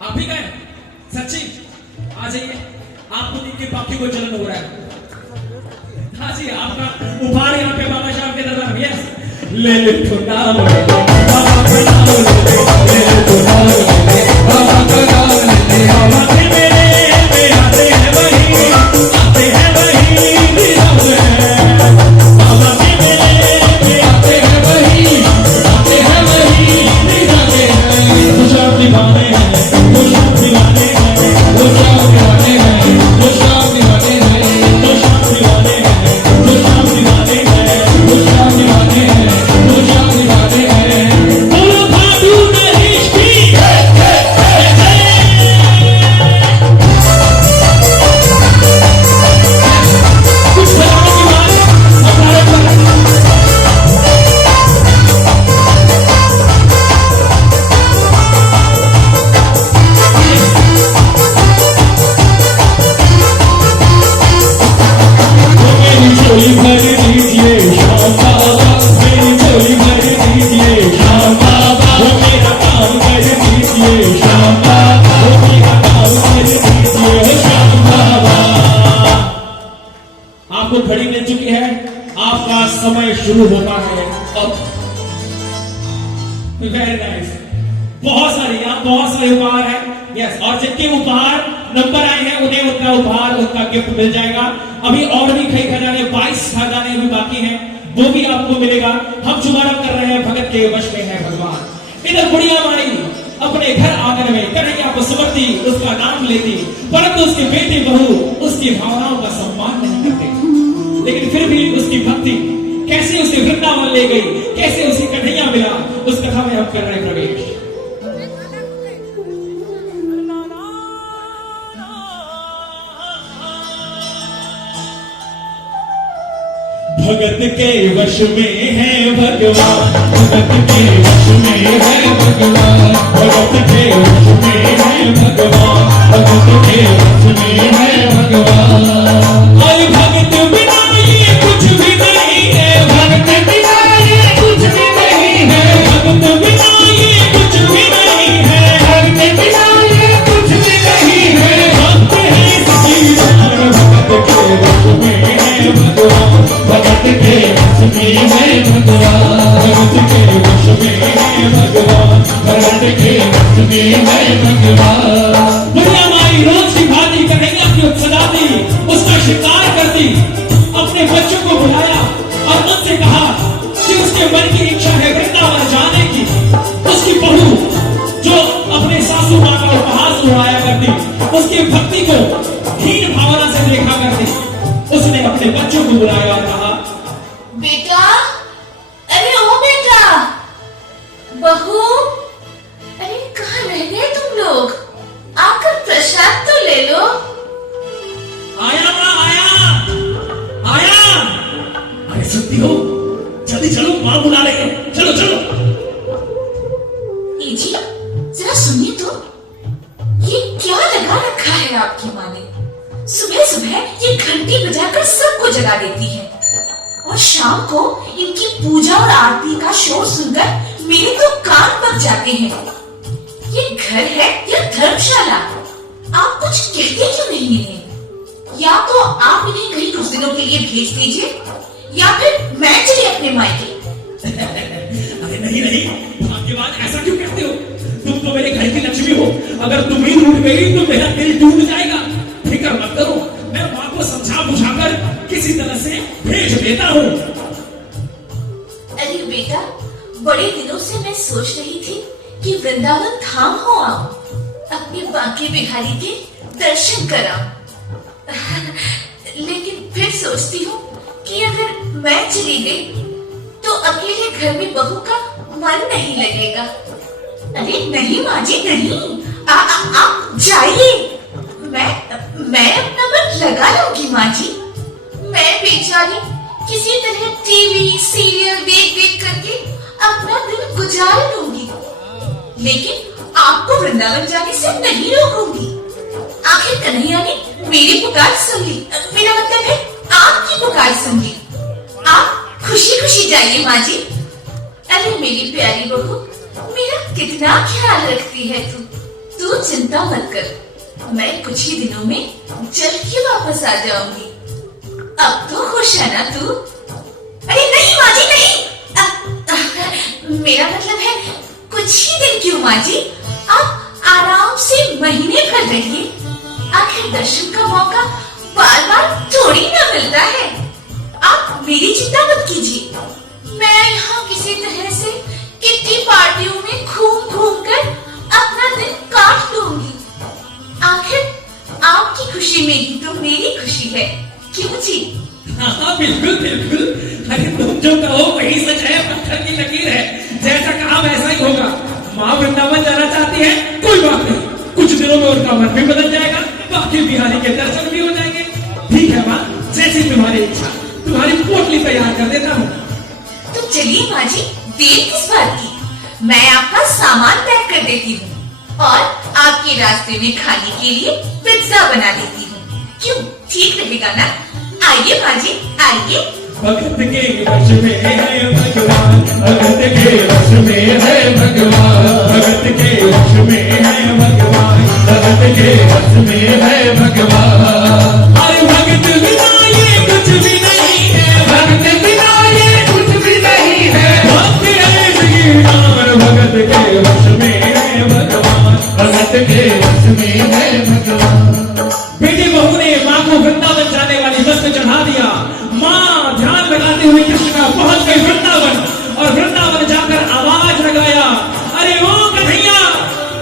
आप ही गए सच्ची? आ जाइए, आपको देख के बाकी को जलन हो रहा है। हाँ जी, आपका उपहार यहाँ पे बाबा साहब के दरबार में। यस, ले ले तो नाम ले ले, बाबा का नाम ले ले, ले ले तो नाम ले ले, बाबा का नाम ले ले। बाबा के मेरे में आते हैं वही, आते हैं वही निराले। बाबा के मेरे में आते हैं वही, आते हैं वही निराले। वो सब दीवाने हैं, वो सब दीवाने हैं, वो सब दीवाने हैं, वो सब दीवाने हैं, वो सब दीवाने हैं, वो सब दीवाने हैं, वो सब दीवाने हैं, वो सब दीवाने हैं। बोलो भादू नरेश की कुछ बताने की बात हमारे पर। मेरी झोली भर दीजिए श्याम बाबा, मेरी झोली भर दीजिए श्याम बाबा, वो मेरा काम कर दीजिए श्याम बाबा, वो मेरा काम कर दीजिए श्याम बाबा। आपको घड़ी मिल चुकी है, आपका समय शुरू होता है अब। वेरी नाइस, बहुत सारे उपहार है। यस, और जिनके उपहार नंबर आए हैं उन्हें उनका उपहार, उनका गिफ्ट मिल जाएगा। अभी और भी कई खजाने, 22 खजाने भी बाकी हैं, वो भी आपको मिलेगा। हम शुभारंभ कर रहे हैं भगत के वश में है भगवान। इधर बुढ़िया माई अपने घर आंगन में कन्हैया को सुमरती, उसका नाम लेती, परंतु उसके बेटे बहू उसकी भावनाओं का सम्मान नहीं करते। लेकिन फिर भी उसकी भक्ति कैसे उसे वृंदावन ले गई, कैसे उसे कन्हैया मिला, उस कथा में हम कर रहे हैं प्रवेश। भगत के वश में है भगवान, भगत के वश में है भगवान, भगत के वश में है भगवान, भगत के वश में है भगवान। और भगत बिना ये कुछ भी नहीं है, भगत बिना ये कुछ भी नहीं है, भगत बिना ये कुछ भी नहीं है, भगत बिना ये कुछ भी नहीं है। भक्त है सच्ची जान, भगत के वश में है भगवान, भगत के वश में है भगवान, भगत के वश में है भगवान, भगत के वश में है भगवान। बुढ़िया माई रोज की भांति कन्हैया की सजाती, उसका शिकार करती, अपने बच्चों को बुलाया और उनसे कहा कि उसके मन की इच्छा है वृंदावन जाने की। उसकी बहू जो अपने सासू माँ का उपहास उड़ाया करती, उसकी भक्ति को हीन भावना से देखा करती, उसने अपने बच्चों को बुलाया और कहा, बेटा, अरे ओ बेटा, बहू, अरे कहाँ रह गए तुम लोग? आकर प्रसाद तो ले लो। आया माँ, आया आया। अरे सुनती हो, जल्दी चलो, माँ बुला रहे हैं, चलो चलो। ए जी, जरा सुनिए तो, ये क्या लगा रखा है आपकी माँ ने? सुबह सुबह ये घंटी बजाकर सबको जगा देती है, और शाम को इनकी पूजा और आरती का शोर सुनकर मेरे तो कान पक जाते हैं। ये घर है या धर्मशाला? आप कुछ कहते क्यों नहीं इन्हें? या तो आप इन्हें कहीं कुछ दिनों के लिए भेज दीजिए, या फिर मैं चली अपने मायके। अरे नहीं नहीं, आपके बाद ऐसा क्यों कहते हो? तुम तो मेरे घर की लक्ष्मी हो, अगर तुम ही रूठ गई तो मेरा दिल टूट जाएगा। फिक्र मत करो, मैं माँ को समझा बुझाकर किसी तरह से भेज देता हूँ। अरे बेटा, बड़े दिनों से मैं सोच रही थी कि वृंदावन धाम हो आऊं, अपने बांके बिहारी के दर्शन कराऊं। लेकिन फिर सोचती हूँ कि अगर मैं चली गई तो अकेले घर में बहू का मन नहीं लगेगा। अरे नहीं माँ जी, नहीं, आप जाइए, मैं अपना मन लगा लूंगी माँ जी। मैं बेचारी किसी तरह टीवी सीरियल देख करके अपना दिन गुजार लूंगी, लेकिन आपको वृंदावन जाने से नहीं रोकूंगी। आखिर कन्हैया ने मेरी पुकार सुन ली, मेरा मतलब है आपकी पुकार सुन ली। आप खुशी खुशी जाइए माँ जी। अरे मेरी प्यारी बहू, मेरा कितना ख्याल रखती है तू चिंता मत कर, मैं कुछ ही दिनों में जल्द ही वापस आ जाऊंगी। अब तो खुश है ना तू? अरे नहीं माँ जी नहीं, मेरा मतलब है कुछ ही दिन क्यों माँ जी, आप आराम से महीने भर रहिए। आखिर दर्शन का मौका बार बार थोड़ी ना मिलता है। आप मेरी चिंता मत कीजिए, मैं यहाँ किसी तरह से कितनी पार्टियों में घूम घूम कर अपना दिन काट लूंगी। आखिर आपकी खुशी में ही तो मेरी खुशी है, क्यों जी? हाँ बिल्कुल बिल्कुल। अरे तुम जो कहो वही सच है, पत्थर की लकीर है। जैसा कहा वैसा ही होगा। माँ वृंदावन जाना चाहती है, कोई बात नहीं, कुछ दिनों में उनका मन भी बदल जाएगा, बाकी बिहारी के दर्शन भी हो जाएंगे। ठीक है माँ, जैसी तुम्हारी इच्छा, तुम्हारी पोटली तैयार कर देता हूँ। तो चलिए माँ जी, देर किस बात की, मैं आपका सामान पैक कर देती हूँ और आपके रास्ते में खाने के लिए पिज्जा बना देती हूँ। क्यों, ठीक रहेगा ना? आइए माँ जी, आइए। भगत के वश में है भगवान, भगत के वश में है भगवान, भगत के वश में है भगवान, भगत के वश में है भगवान। अरे भगत बिना ये कुछ भी नहीं है, भगत बिना ये कुछ भी नहीं है। भक्त है जगीरदार, भगत के वश में है भगवान, भगत के वश में है भगवान। बेटी बहू ने माँ को वृंदावन जाने वाली बस में चढ़ा दिया। माँ ध्यान लगाते हुए कृष्ण का पहुंच गई वृंदावन, और वृंदावन जाकर आवाज लगाया, अरे ओ कन्हैया,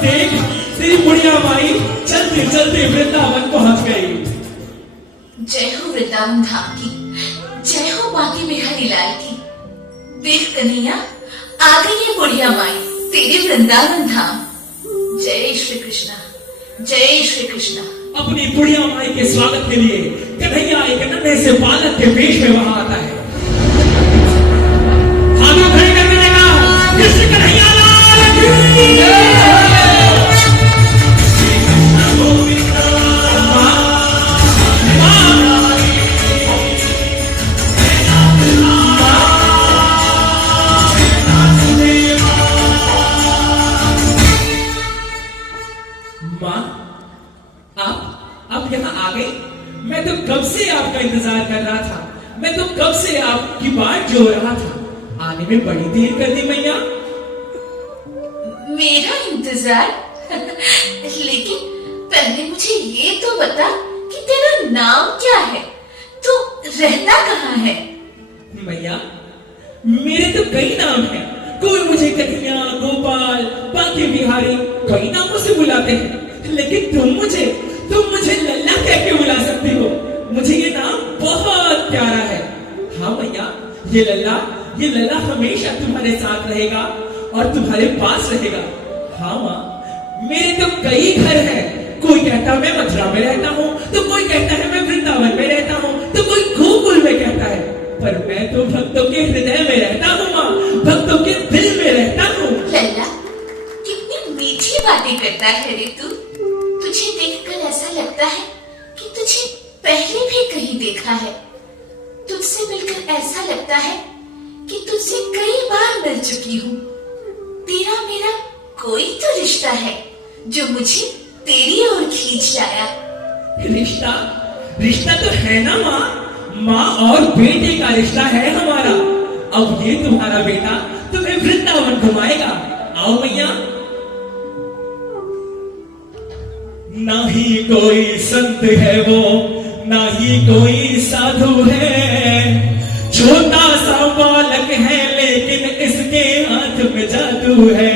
देख तेरी बुढ़िया माई चलते चलते वृंदावन पहुंच गई। जय हो वृंदावन धाम की, जय हो बाकी बिहारी लाल की। देख कन्हैया, आ गई है बुढ़िया माई तेरे वृंदावन धाम। जय श्री कृष्णा, जय श्री कृष्णा। अपनी बुढ़िया माई के स्वागत के लिए कन्हैया एक नन्हे से बालक के वेश में वहां आता है। हाथों खड़े करने लगा, कृष्ण कन्हैया लाल की आप यहाँ आ गए। मैं तो कब से आपका इंतजार कर रहा था, मैं तो कब से आपकी बात जो रहा था। आने में बड़ी देर कर दी मैया। मेरा इंतजार? लेकिन पहले मुझे ये तो बता कि तेरा नाम क्या है, तू रहता कहाँ है? मैया मेरे तो कई नाम हैं, कोई मुझे कन्हैया, गोपाल, बाकी बिहारी कई नामों से बुलाते हैं, लेकिन तुम मुझे लल्ला कह के बुला सकती हो। मुझे ये नाम बहुत प्यारा है। हाँ मैया, ये लल्ला हमेशा तुम्हारे साथ रहेगा और तुम्हारे पास रहेगा। हाँ माँ, मेरे तो कई घर हैं। कोई कहता मैं मथुरा में रहता हूँ, तो कोई कहता है मैं वृंदावन में रहता हूँ, तो कोई गोकुल में कहता है, पर मैं तो भक्तों के हृदय में रहता हूँ माँ, भक्तों के दिल में रहता हूँ। लल्ला, कितनी मीठी बातें करता है रे तू। तुझे देखकर ऐसा लगता है कि तुझे पहले भी कहीं देखा है। तुझसे मिलकर ऐसा लगता है कि तुझसे कई बार मिल चुकी हूँ। तेरा मेरा कोई तो रिश्ता है जो मुझे तेरी ओर खींच लाया। रिश्ता तो है ना माँ, माँ और बेटे का रिश्ता है हमारा। अब ये तुम्हारा बेटा तुम्हें वृंदावन घुमाएगा। आओ मैया। ना ही कोई संत है वो, ना ही कोई साधु है, छोटा सा बालक है लेकिन इसके हाथ में जादू है।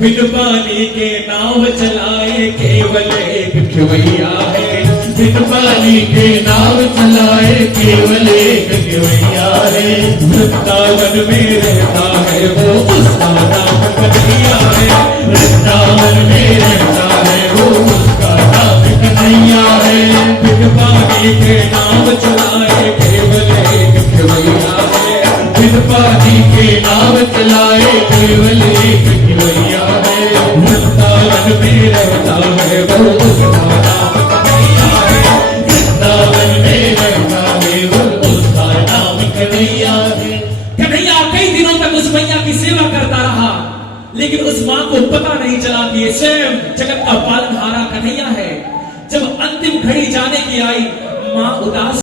बिन पानी के नाव चलाए केवल एक खिवैया है, बिन पानी के नाव चलाए केवल एक खिवैया है। वृंदावन में रहता है वो, उसका नाम कन्हैया है। वृंदावन में रहता है वो, उसका नाम कन्हैया है। बिन पानी के नाव चलाए केवल एक खिवैया है, बिन पानी के नाव चलाए केवल एक खिवैया है। वृंदावन में रहता है वो, उसका नाम कन्हैया है। वृंदावन में रहता है वो, उसका नाम कन्हैया है। कन्हैया कई दिनों तक उस मैया की सेवा करता रहा, लेकिन उस माँ को पता नहीं चला कि ये स्वयं हमारा कन्हैया है। जब अंतिम घड़ी जाने की आई, माँ उदास